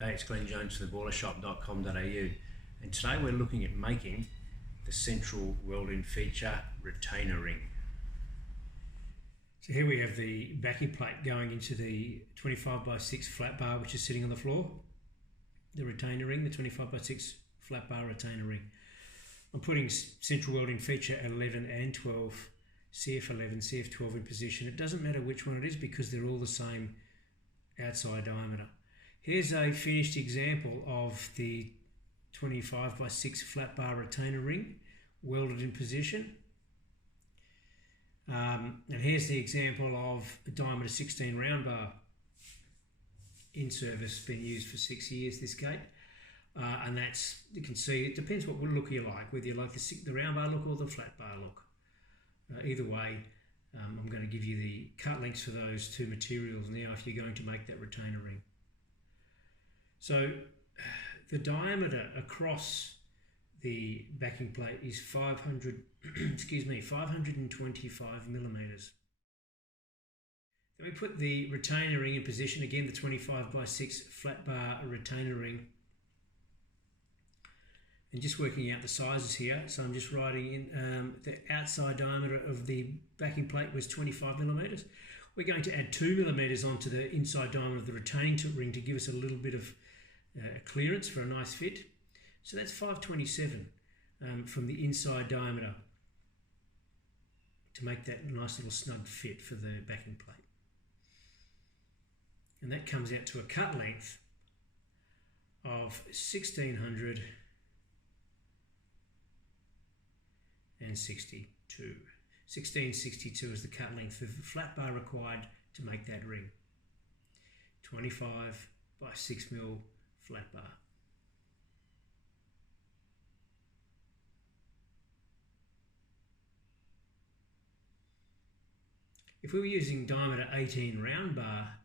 Hey, it's Glenn Jones from theboilershop.com.au, and today we're looking at making the Central Welding feature retainer ring. So here we have the backing plate going into the 25x6 flat bar which is sitting on the floor. The retainer ring, the 25x6 flat bar retainer ring. I'm putting Central Welding feature 11 and 12, CF11, CF12 in position. It doesn't matter which one it is because they're all the same outside diameter. Here's a finished example of the 25x6 flat bar retainer ring welded in position. And here's the example of a diameter 16 round bar in service, been used for 6 years, this gate. And that's, you can see, it depends what look you like, whether you like the round bar look or the flat bar look. Either way, I'm going to give you the cut lengths for those two materials now if you're going to make that retainer ring. So the diameter across the backing plate is 525 millimeters. Then we put the retainer ring in position, again the 25x6 flat bar retainer ring, and just working out the sizes here. So I'm just writing in the outside diameter of the backing plate was 25 millimeters. We're going to add 2 millimeters onto the inside diameter of the retaining ring to give us a little bit of clearance for a nice fit. So that's 527 from the inside diameter to make that nice little snug fit for the backing plate. And that comes out to a cut length of 1662. 1662 is the cut length of the flat bar required to make that ring. 25 by 6 mil flat bar. If we were using diameter 18 round bar,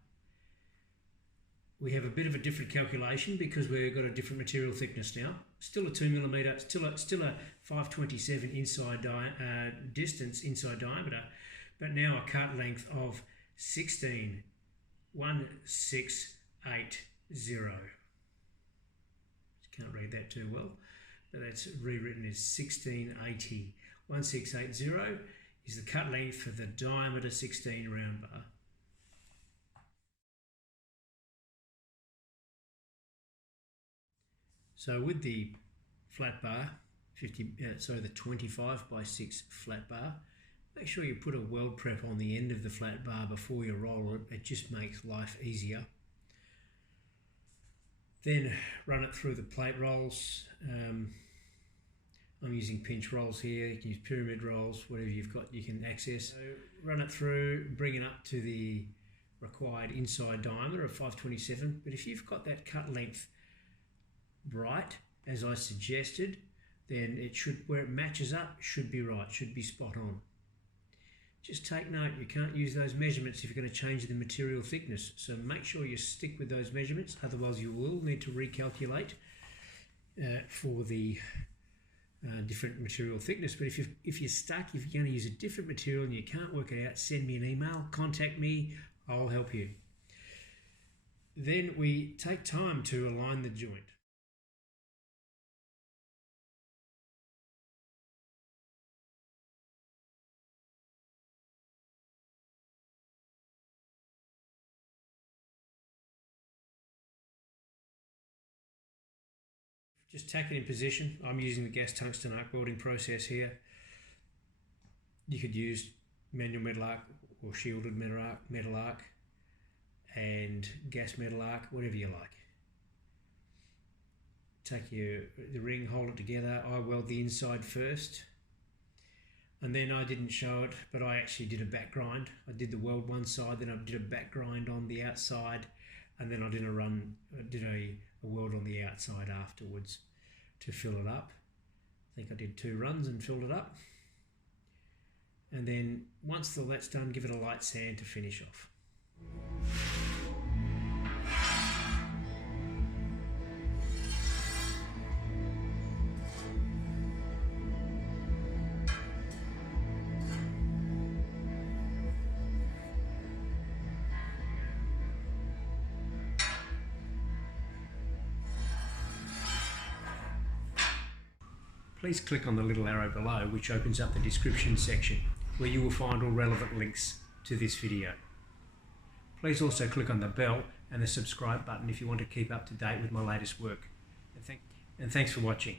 we have a bit of a different calculation because we've got a different material thickness now. Still a 2 millimeter, still a 527 inside distance inside diameter, but now a cut length of 16,1680. Can't read that too well, but that's rewritten as 1680. 1680 is the cut length for the diameter 16 round bar. So with the flat bar, the 25x6 flat bar, make sure you put a weld prep on the end of the flat bar before you roll it. It just makes life easier. Then run it through the plate rolls. I'm using pinch rolls here. You can use pyramid rolls, whatever you've got you can access. So run it through, bring it up to the required inside diameter of 527. But if you've got that cut length right, as I suggested, then it should, where it matches up, should be right, should be spot on. Just take note, you can't use those measurements if you're going to change the material thickness. So make sure you stick with those measurements, otherwise you will need to recalculate for the different material thickness. But if you're stuck, if you're going to use a different material and you can't work it out, send me an email, contact me, I'll help you. Then we take time to align the joint. Just tack it in position. I'm using the gas tungsten arc welding process here. You could use manual metal arc or shielded metal arc and gas metal arc, whatever you like. Take the ring, hold it together. I weld the inside first, and then I didn't show it, but I actually did a back grind. I did the weld one side, then I did a back grind on the outside, and then I did a weld on the outside afterwards to fill it up. I think I did 2 runs and filled it up. And then once all that's done, give it a light sand to finish off. please click on the little arrow below, which opens up the description section, where you will find all relevant links to this video. Please also click on the bell and the subscribe button if you want to keep up to date with my latest work. And thanks for watching.